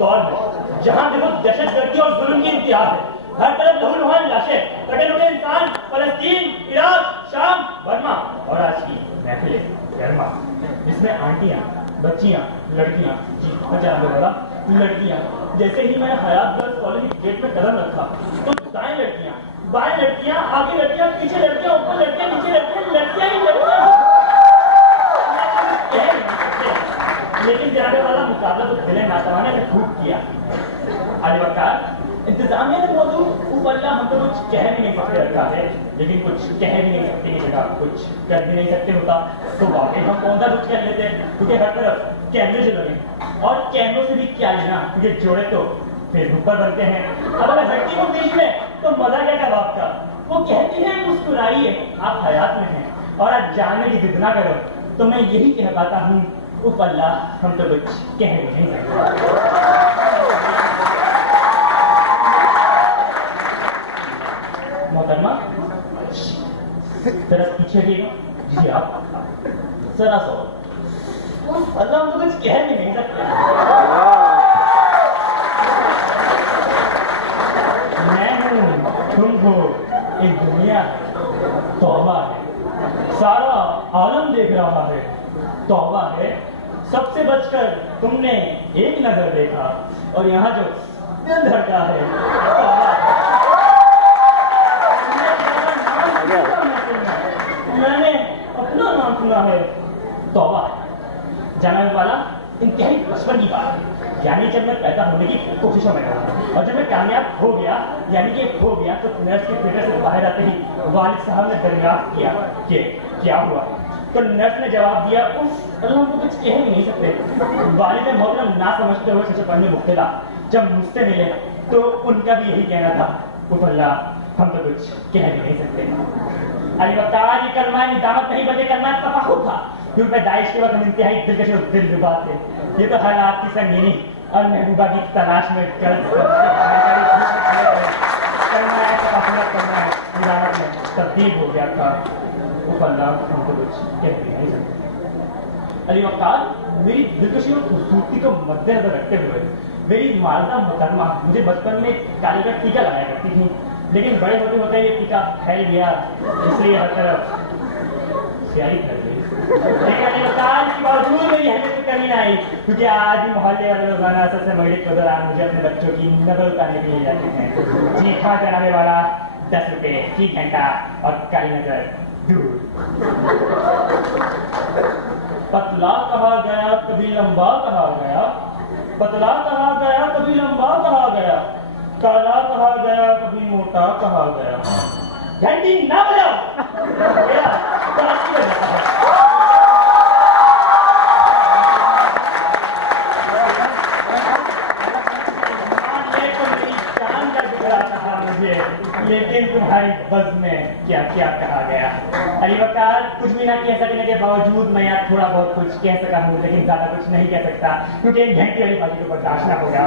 दौर में जहां देखो दहशतगर्दी और जुल्म की इंतहा है, हर तरफ लहूलुहान लाशें, कटे-फटे इंसान, फलस्तीन, इराक, शाम, बर्मा और आज की महफिलें गर्मा, जिसमें आंटियां, बच्चियां, लड़कियां, जी जानने वाला लड़कियां। जैसे ही मैंने हयात गर्ल्स कॉलेज गेट में कदम रखा तो दाएं लड़कियां, बाएं लड़कियां, आगे लड़कियां, पीछे लड़कियां, ऊपर लड़कियां, नीचे लड़कियां, लड़कियां ही लड़कियां। लेकिन जाने वाला मुकाबला तो दिले नातवाने ने खूब किया। अली वकार इंतजामिया ने मौजूद ऊपर हम तो कुछ कह भी नहीं सकते रखा है, लेकिन कुछ कह भी नहीं सकते की जगह कुछ कर भी नहीं सकते होता तो वाकई हम कौन सा कुछ कर लेते, क्योंकि हर तरफ कैमरे जो लगे और कैमरों से भी क्या लेना, क्योंकि जोड़े तो फेसबुक पर बनते हैं। अब अगर हटती हो बीच में तो मजा क्या कबाब का। वो कहती है मुस्कुराइए आप हयात में हैं, और आज जानने की जिद ना करो तो मैं यही कह पाता हूँ उफ अल्लाह हम तो कुछ कह भी नहीं सकते। मोहतरमा जरा पीछे भी जी आप जरा सो अल्लाह हम तो कुछ कह भी नहीं सकते। मैं हूँ, तुम हो, एक दुनिया तौबा है, सारा आलम देख रहा है, तौबा है, सबसे बचकर तुमने एक नजर देखा और यहाँ जो दिल धड़का है तौबा है। मैंने अपना नाम सुना है तौबा है। जानने वाला इंतहाई बचपन की बात है, यानी जब मैं पैदा होने की कोशिशों में था और जब मैं कामयाब हो गया यानी कि हो गया तो नर्स के थिएटर से बाहर आते ही वालिद साहब ने दरियाफ्त किया कि क्या हुआ, तो नर्स ने जवाब दिया उस अल्लाह को कुछ कह ही नहीं सकते। वालिद मोहतरम ना समझते हुए सच पढ़ने मुख्तला जब मुझसे मिले तो उनका भी यही कहना था उफ अल्लाह हम तो कुछ कह भी नहीं सकते। अली वकार ये कलमा निदामत नहीं बल्कि कलमा तफाखुर था, क्योंकि दाइश के वक्त हम इंतहाई दिलकश और दिलरुबा थे। ये तो हालात की संगीनी और महबूबा की तलाश में तब्दील हो गया था। उफ अल्लाह हम तो कुछ कह भी नहीं सकते। अली वकार मेरी दिलकशी और खूबसूरती को मद्देनजर रखते हुए मेरी मालदा मोहतरमा मुझे बचपन में काले का टीका लगाया करती थी, लेकिन बड़े होते होते ये टीका फैल गया इसलिए हर तरफ स्याही फैल गई। लेकिन के बावजूद मेरी अहमियत तो कमी ना आई, क्योंकि आज भी मोहल्ले वाले रोजाना सबसे मगरिब के दौरान मुझे अपने बच्चों की नकल उतारने के लिए जाते हैं। जी हाँ चलाने वाला 10 रुपए फी घंटा और काली नजर दूर। पतला कहा गया कभी लंबा कहा गया, पतला कहा गया कभी लंबा कहा गया, काला कहा गया कभी मोटा कहा गया। घंटी ना बजाओ लेकिन तुम्हारी बज़ में क्या क्या कहा गया। अली वकार कुछ भी ना कह सकने के बावजूद मैं यहाँ थोड़ा बहुत कुछ कह सका हूँ, लेकिन ज्यादा कुछ नहीं कह सकता क्योंकि घंटी वाली बाजी को बर्दाश्त ना होगा।